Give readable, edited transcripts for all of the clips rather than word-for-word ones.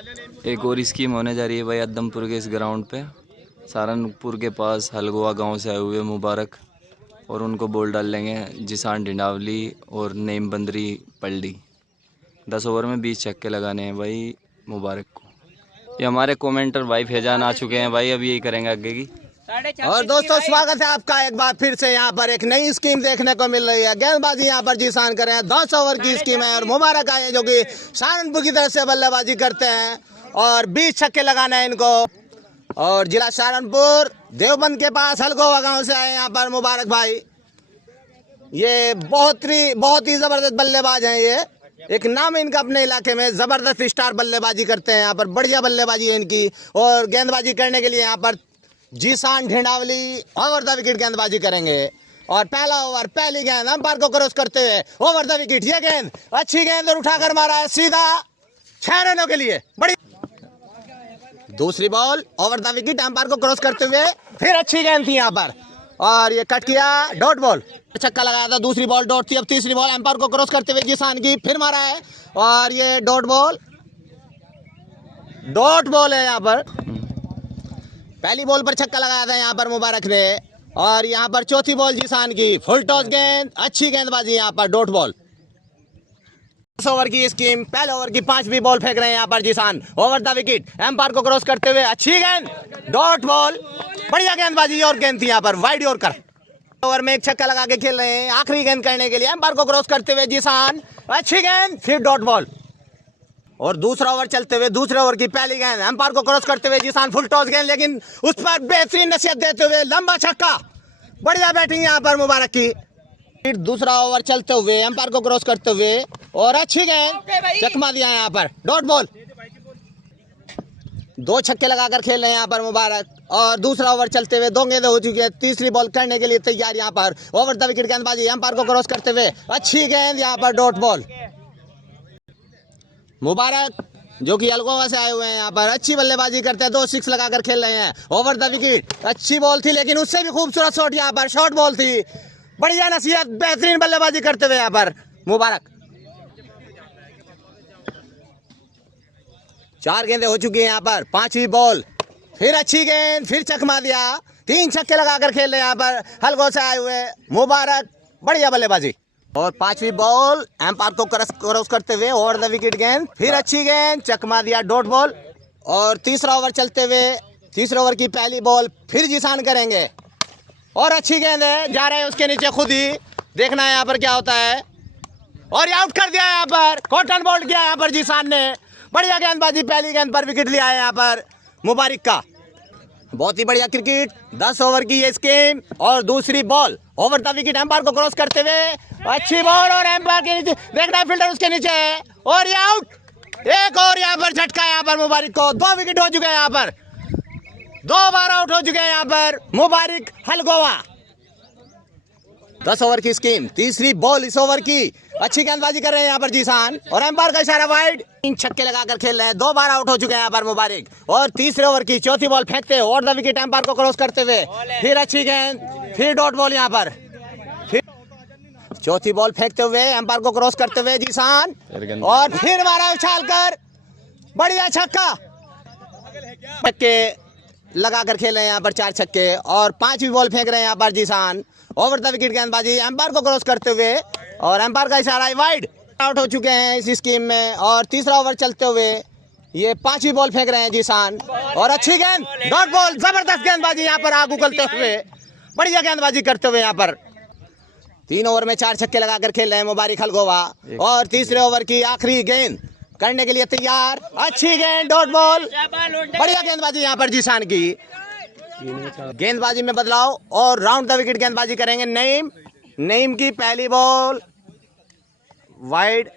एक और स्कीम होने जा रही है भाई अद्दमपुर के इस ग्राउंड पे। सहारनपुर के पास हलगोवा गांव से आए हुए मुबारक और उनको बॉल डाल लेंगे जिसान ढिंडावली और नईम बंदरी पलडी। 10 ओवर में 20 छक्के लगाने हैं भाई मुबारक को। ये हमारे कमेंटर भाई फैजान आ चुके हैं भाई, अब यही करेंगे आगे की। और दोस्तों स्वागत है आपका एक बार फिर से। यहाँ पर एक नई स्कीम देखने को मिल रही है। गेंदबाजी यहाँ पर जीसान कर रहे हैं, 10 ओवर की स्कीम है और मुबारक आए जो कि सहारनपुर की तरफ से बल्लेबाजी करते हैं और 20 छक्के लगाना है इनको। और जिला सहारनपुर देवबंद के पास हलगोवा गांव से आए यहाँ पर मुबारक भाई। ये बहुत ही जबरदस्त बल्लेबाज हैं। ये एक नाम है इनका अपने इलाके में, जबरदस्त स्टार बल्लेबाजी करते हैं यहाँ पर, बढ़िया बल्लेबाजी है इनकी। और गेंदबाजी करने के लिए यहाँ पर जीसान ढिंडावली ओवर द विकेट गेंदबाजी करेंगे। और पहला ओवर, पहली गेंद अंपायर को क्रॉस करते हुए ओवर द विकेट। ये गेंद अच्छी गेंद और उठाकर मारा है सीधा 6 रनों के लिए, बड़ी। दूसरी ball over the wicket, umpire को क्रॉस करते हुए फिर अच्छी गेंद थी यहाँ पर और ये कट किया, डॉट बॉल, छक्का लगाया था। दूसरी बॉल डॉट थी। अब तीसरी बॉल अंपायर को क्रॉस करते हुए जीसान की फिर मारा है और ये डॉट बॉल है यहाँ पर। पहली बॉल पर छक्का लगाया था यहाँ पर मुबारक ने और यहाँ पर चौथी बॉल जीसान की, फुल टॉस गेंद, अच्छी गेंदबाजी यहाँ पर, डॉट बॉल। 10 ओवर की स्कीम, पहले ओवर की 5वीं बॉल फेंक रहे हैं यहाँ पर जीसान ओवर द विकेट, एम्पायर को क्रॉस करते हुए अच्छी गेंद, डॉट बॉल, बढ़िया गेंदबाजी और गेंद थी यहाँ पर वाइड यॉर्कर। ओवर में एक छक्का लगा के खेल रहे हैं आखिरी गेंद करने के लिए, एम्पायर को क्रॉस करते हुए जीसान, अच्छी गेंद, फिर डॉट बॉल। और दूसरा ओवर चलते हुए दूसरे ओवर की पहली गेंद, एम्पायर को क्रॉस करते हुए जीसान, फुल टॉस गेंद, लेकिन उस पर बेहतरीन नसीहत देते हुए लंबा छक्का, बढ़िया बैटिंग यहाँ पर मुबारक की। फिर दूसरा ओवर चलते हुए एम्पायर को क्रॉस करते हुए और अच्छी गेंद, चकमा दिया यहाँ पर, डॉट बॉल। 2 छक्के लगाकर खेल रहे हैं यहाँ पर मुबारक। और दूसरा ओवर चलते हुए 2 गेंदें हो चुकी है, तीसरी बॉल करने के लिए तैयार यहाँ पर, ओवर द विकेट गेंदबाजी, एम्पायर को क्रॉस करते हुए अच्छी गेंद यहाँ पर, डॉट बॉल। मुबारक जो कि अलगोवा से आए हुए हैं यहाँ पर, अच्छी बल्लेबाजी करते हैं, 2 6 लगाकर खेल रहे हैं ओवर द विकेट। अच्छी बॉल थी लेकिन उससे भी खूबसूरत शॉट यहाँ पर, शॉर्ट बॉल थी, बढ़िया नसीहत, बेहतरीन बल्लेबाजी करते हुए यहाँ पर मुबारक। 4 गेंदें हो चुकी हैं यहाँ पर, 5वीं बॉल, फिर अच्छी गेंद, फिर चकमा दिया, 3 छक्के लगाकर खेल रहे हैं यहाँ पर हलगोवा से आए हुए मुबारक, बढ़िया बल्लेबाजी। और 5वीं बॉल, एम्पायर को क्रॉस करते हुए ओवर द विकेट गेंद, फिर अच्छी गेंद, चकमा दिया, डॉट बॉल। और तीसरा ओवर चलते हुए तीसरे ओवर की पहली बॉल, फिर जीसान करेंगे और अच्छी गेंद है, जा रहे हैं उसके नीचे, खुद ही देखना है यहाँ पर क्या होता है। और ये आउट कर दिया यहाँ पर, कॉटन बॉल किया यहाँ पर जीसान ने, बढ़िया गेंदबाजी, पहली गेंद पर विकेट लिया है यहाँ पर मुबारक का, बहुत ही बढ़िया क्रिकेट। 10 ओवर की ये स्कीम और दूसरी ball over the wicket, umpire को क्रॉस करते हुए अच्छी बॉल और एम्पायर के नीचे, देखना फील्डर उसके नीचे है और ये आउट। एक और यहाँ पर झटका यहाँ पर मुबारक को, 2 विकेट हो चुके हैं यहाँ पर, 2 बार आउट हो चुके हैं यहाँ पर मुबारक हलगोवा। 10 ओवर की स्कीम, तीसरी बॉल इस ओवर की, अच्छी गेंदबाजी कर रहे हैं यहाँ पर जीसान और एम्पायर का इशारा वाइड, 3 छक्के लगाकर खेल रहे हैं, 2 बार आउट हो चुके हैं यहाँ पर मुबारक। और तीसरे ओवर की चौथी बॉल फेंकते हैं ओवर द विकेट, एम्पायर को क्रॉस करते हुए फिर अच्छी गेंद, फिर डॉट बॉल यहाँ पर, फिर चौथी बॉल फेंकते हुए एम्पायर को क्रॉस करते हुए जीसान और फिर मारा उछालकर, बढ़िया छक्का, छक्के लगाकर खेल रहे हैं यहाँ पर 4 छक्के। और 5वीं बॉल फेंक रहे हैं यहाँ पर जीसान, ओवर द विकेट गेंदबाजी, एम्पायर को क्रॉस करते हुए और एम्पायर का इशारा वाइड, आउट हो चुके हैं इस स्कीम में। और तीसरा ओवर चलते हुए ये 5वीं बॉल फेंक रहे हैं जीसान और अच्छी गेंद, डॉट बॉल, जबरदस्त गेंदबाजी यहाँ पर, आग उगलते हुए, बढ़िया गेंदबाजी करते हुए यहाँ पर 3 ओवर में 4 छक्के लगाकर खेल रहे हैं मुबारक हलगोवा। और तीसरे ओवर की आखिरी गेंद करने के लिए तैयार, अच्छी गेंद, डॉट बॉल, बढ़िया गेंदबाजी यहाँ पर जीसान की। गेंदबाजी में बदलाव और राउंड द विकेट गेंदबाजी करेंगे नईम की पहली ball wide,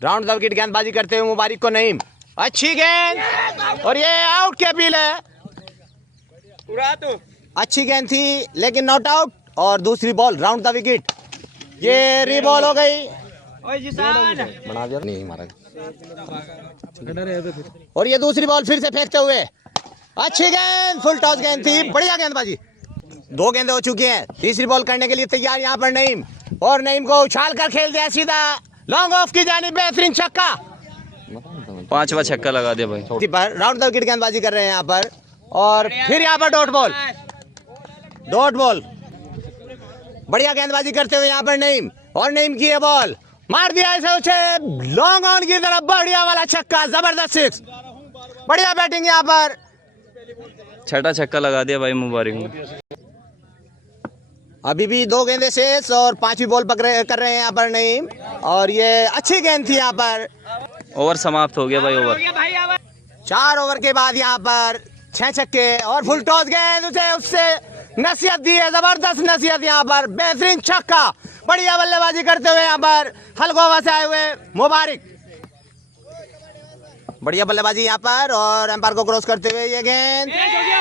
round the wicket गेंदबाजी करते हुए मुबारक को नईम, अच्छी गेंद और ये आउट की अपील है, अच्छी गेंद थी लेकिन नॉट आउट। और दूसरी बॉल राउंड द विकेट, ये रीबॉल हो गई, बना दिया नहीं मारा। और ये दूसरी बॉल फिर से फेंकते हुए अच्छी गेंद, फुल टॉस गेंद थी, बढ़िया गेंदबाजी, 2 गेंदें हो चुकी हैं, तीसरी बॉल करने के लिए तैयार यहाँ पर नईम और नईम को उछाल कर खेल दिया सीधा लॉन्ग ऑफ की जानी, बेहतरीन छक्का, 5वां छक्का लगा दिया भाई। पर राउंड द विकेट गेंदबाजी कर रहे हैं यहाँ पर, और फिर यहाँ पर डॉट बॉल, डॉट बॉल। बढ़िया गेंदबाजी करते हुए यहाँ पर नईम, और नईम की ये बॉल मार दिया ऐसे उसे लॉन्ग ऑन की तरफ, बढ़िया वाला छक्का, जबरदस्त सिक्स। बढ़िया बैटिंग यहाँ पर। 6ठा छक्का लगा दिया भाई मुबारक ने। अभी भी 2 गेंदे शेष और 5वीं बॉल पकड़े कर रहे हैं यहाँ पर नईम, और ये अच्छी गेंद थी यहाँ पर। ओवर समाप्त हो गया भाई। ओवर 4 ओवर के बाद यहाँ पर 6 छक्के और फुल टॉस गेंद, उसे उससे नसीहत दी है, जबरदस्त नसीहत यहाँ पर, बेहतरीन छक्का। बढ़िया बल्लेबाजी करते हुए यहाँ पर हलगोवा से आए हुए मुबारक। बढ़िया बल्लेबाजी यहाँ पर, और एम्पायर को क्रॉस करते हुए ये गेंद,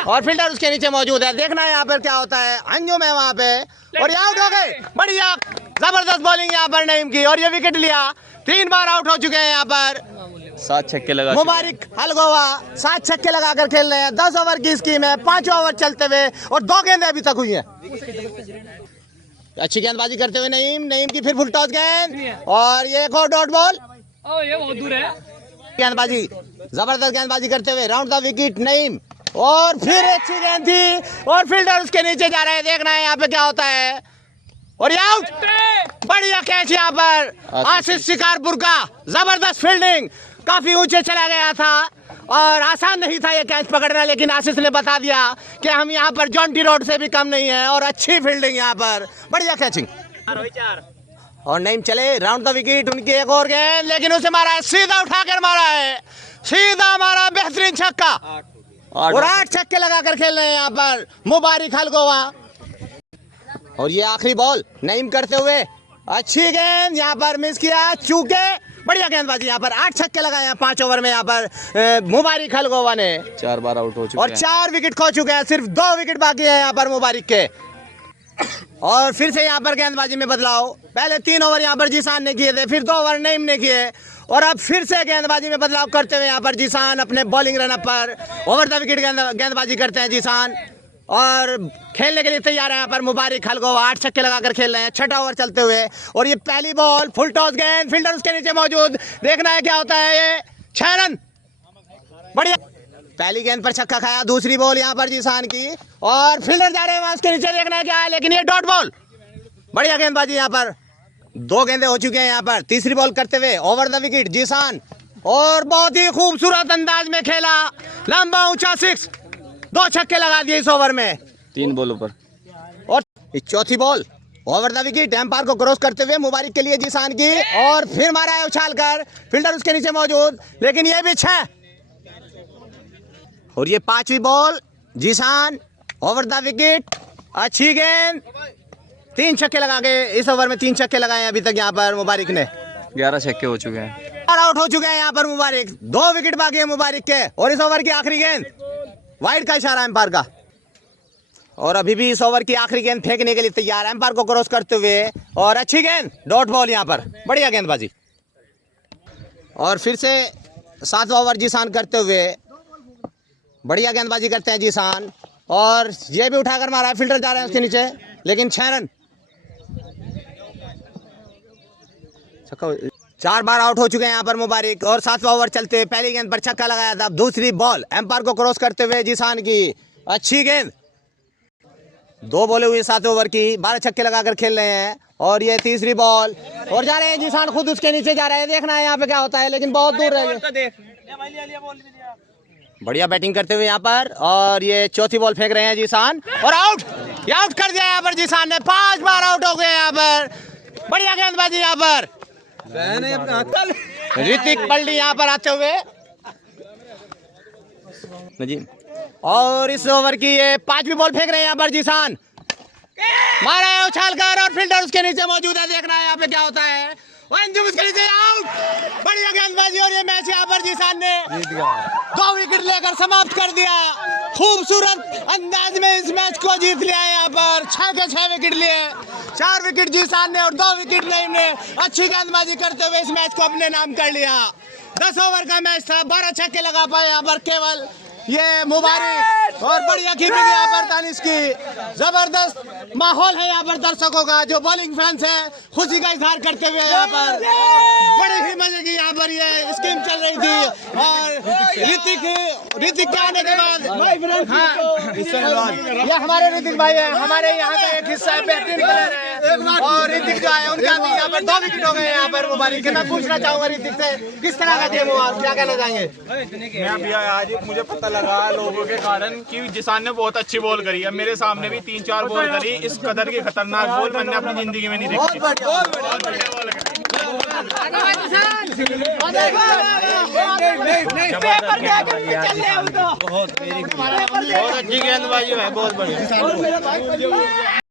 और फील्डर उसके नीचे मौजूद है। देखना है यहाँ पर क्या होता है। अंजुम है वहां पे, और ये आउट हो गए। बढ़िया जबरदस्त बॉलिंग यहाँ पर नईम की, और ये विकेट लिया। 3 बार आउट हो चुके हैं यहाँ पर 7 छक्के लगा मुबारक। हलगोवा 7 छक्के लगाकर खेल रहे हैं। 10 ओवर की स्कीम है, 5वां ओवर चलते हुए, और 2 गेंदें अभी तक हुई हैं। अच्छी गेंदबाजी करते हुए नईम, नईम की फिर फुल टॉस गेंद, और ये एक और डॉट बॉल। ये बहुत दूर है। गेंदबाजी, जबरदस्त गेंदबाजी करते हुए राउंड द विकेट नईम, और फिर अच्छी गेंद थी, और फील्डर उसके नीचे जा रहे हैं। देखना है यहाँ पे क्या होता है, और ये आउट। बढ़िया कैच यहाँ पर आशीष शिकारपुर का, जबरदस्त फील्डिंग, काफी ऊंचे चला गया था, और आसान नहीं था ये कैच पकड़ना, लेकिन आशीष ने बता दिया कि हम यहाँ पर जॉन्टी रोड से भी कम नहीं है, और अच्छी फील्डिंग यहाँ पर, बढ़िया कैचिंग। और नईम चले राउंड द विकेट, उनकी एक और गेंद, लेकिन उसे मारा है, सीधा उठाकर मारा है, सीधा मारा, बेहतरीन छक्का, और 8 छक्के लगाकर खेल रहे हैं यहाँ पर मुबारक हलगोवा। और ये आखिरी बॉल नईम करते हुए, अच्छी गेंद यहाँ पर मिस किया, चूके। बढ़िया गेंदबाजी यहाँ पर, 8 छक्के लगाए हैं 5 ओवर में यहाँ पर मुबारक हलगोवा ने। 4 बार आउट हो चुके और 4 विकेट खो चुके हैं, सिर्फ 2 विकेट बाकी है यहाँ पर मुबारक के। और फिर से यहाँ पर गेंदबाजी में बदलाव, पहले 3 ओवर यहाँ पर जीसान ने किए थे, फिर 2 ओवर नईम ने किए, और अब फिर से गेंदबाजी में बदलाव करते हुए यहाँ पर जीसान अपने बॉलिंग रनअप पर ओवर द विकेट गेंदबाजी करते हैं जीसान, और खेलने के लिए तैयार है यहाँ पर मुबारक हलगोवा। 8 छक्के लगाकर खेल रहे हैं, 6ठा ओवर चलते हुए, और ये पहली बॉल फुल टॉस गेंद, फील्डर उसके नीचे मौजूद। देखना है क्या होता है, ये 6 रन। बढ़िया पहली गेंद पर छक्का खाया, दूसरी बॉल यहाँ पर जीसान की, और फील्डर जा रहे हैं वहां उसके नीचे, देखना है क्या है, लेकिन ये डॉट बॉल। बढ़िया गेंदबाजी यहाँ पर, 2 गेंदे हो चुके हैं यहाँ पर। तीसरी बॉल करते हुए ओवर द विकेट जीसान, और बहुत ही खूबसूरत अंदाज में खेला, लंबा ऊंचा 6, 2 छक्के लगा दिए इस ओवर में 3 बॉलों पर। और चौथी ball over the wicket, umpire को क्रॉस करते हुए मुबारक के लिए जीसान की, और फिर मारा है उछाल कर, फील्डर उसके नीचे मौजूद, लेकिन ये भी 6। और ये 5वीं बॉल जीसान, ओवर द विकेट, अच्छी गेंद, 3 छक्के लगा के इस ओवर में 3 छक्के लगाए अभी तक यहाँ पर मुबारक ने। 11 छक्के हो चुके हैं, और आउट हो चुके हैं यहाँ पर मुबारक। 2 विकेट बाकी है मुबारक के, और इस ओवर की आखिरी गेंद, वाइड का इशारा एम्पायर का, और अभी भी इस ओवर की आखिरी गेंद फेंकने के लिए तैयार, एम्पायर को क्रॉस करते हुए, और अच्छी गेंद, डॉट बॉल यहाँ पर, बढ़िया गेंदबाजी। और फिर से 7वां ओवर जीसान करते हुए, बढ़िया गेंदबाजी करते हैं जीसान, और ये भी उठाकर मारा है, फील्डर जा रहे हैं उसके नीचे, लेकिन 6 रन। 4 बार आउट हो चुके हैं यहाँ पर मुबारक, और 7वां ओवर चलते पहली गेंद पर छक्का लगाया था। दूसरी बॉल एम्पायर को क्रॉस करते हुए जीसान की, अच्छी गेंद, 2 बॉलें हुई 7 ओवर की, 12 छक्के लगाकर खेल रहे हैं। और ये तीसरी बॉल, और जा रहे हैं जीसान खुद उसके नीचे जा रहे हैं, देखना है यहाँ पे क्या होता है, लेकिन बहुत दूर रह गए। बढ़िया बैटिंग करते हुए यहाँ पर, और ये चौथी बॉल फेंक रहे हैं जीसान, और आउट, ये आउट कर दिया यहाँ पर जीसान ने। 5 बार आउट हो गए यहाँ पर, बढ़िया गेंदबाजी यहाँ पर, ऋतिक पल्ली यहाँ पर आते हुए जी। और इस ओवर की ये 5वीं बॉल फेंक रहे हैं यहाँ पर जीसान, मारा है उछाल कर, और फील्डर उसके नीचे मौजूद है, देखना है यहाँ पे क्या होता है, उसके नीचे आउट। बढ़िया गेंदबाजी, और ये मैच यहाँ पर जीसान ने 2 विकेट लेकर समाप्त कर दिया। खूबसूरत अंदाज में इस मैच को जीत लिया है यहाँ पर, 6 के 6 विकेट लिए, 4 विकेट जीसान ने और 2 विकेट नईम ने अच्छी गेंदबाजी करते हुए इस मैच को अपने नाम कर लिया। 10 ओवर का मैच था, 12 छक्के लगा पाए यहाँ पर केवल ये मुबारक, और बढ़िया कीपिंग यहाँ पर दानिश की, जबरदस्त माहौल है यहाँ पर दर्शकों का, जो बॉलिंग फैंस है खुशी का इजहार करते हुए यहाँ पर बड़ी ही मजे की यहाँ पर ये स्कीम चल रही थी। और ऋतिक के आने के बाद हाँ, ये हमारे ऋतिक भाई है, हमारे यहाँ का एक हिस्सा है, बेहतरीन प्लेयर है। और ऋतिक जो है उनका भी यहाँ पर 2 विकेट हो गए यहाँ पर मुबारक के। मैं पूछना चाहूंगा ऋतिक से किस तरह का गेम हुआ, क्या कहना चाहेंगे? मैं भैया आज मुझे पता लगा लोगों के कारण कि जिसान ने बहुत अच्छी बॉल करी है। मेरे सामने भी 3-4 बॉल करी, इस कदर की खतरनाक बॉल मैंने अपनी जिंदगी में नहीं देखी। बहुत बढ़िया बॉल बहुत अच्छी गेंदबाजी है, बहुत बढ़िया।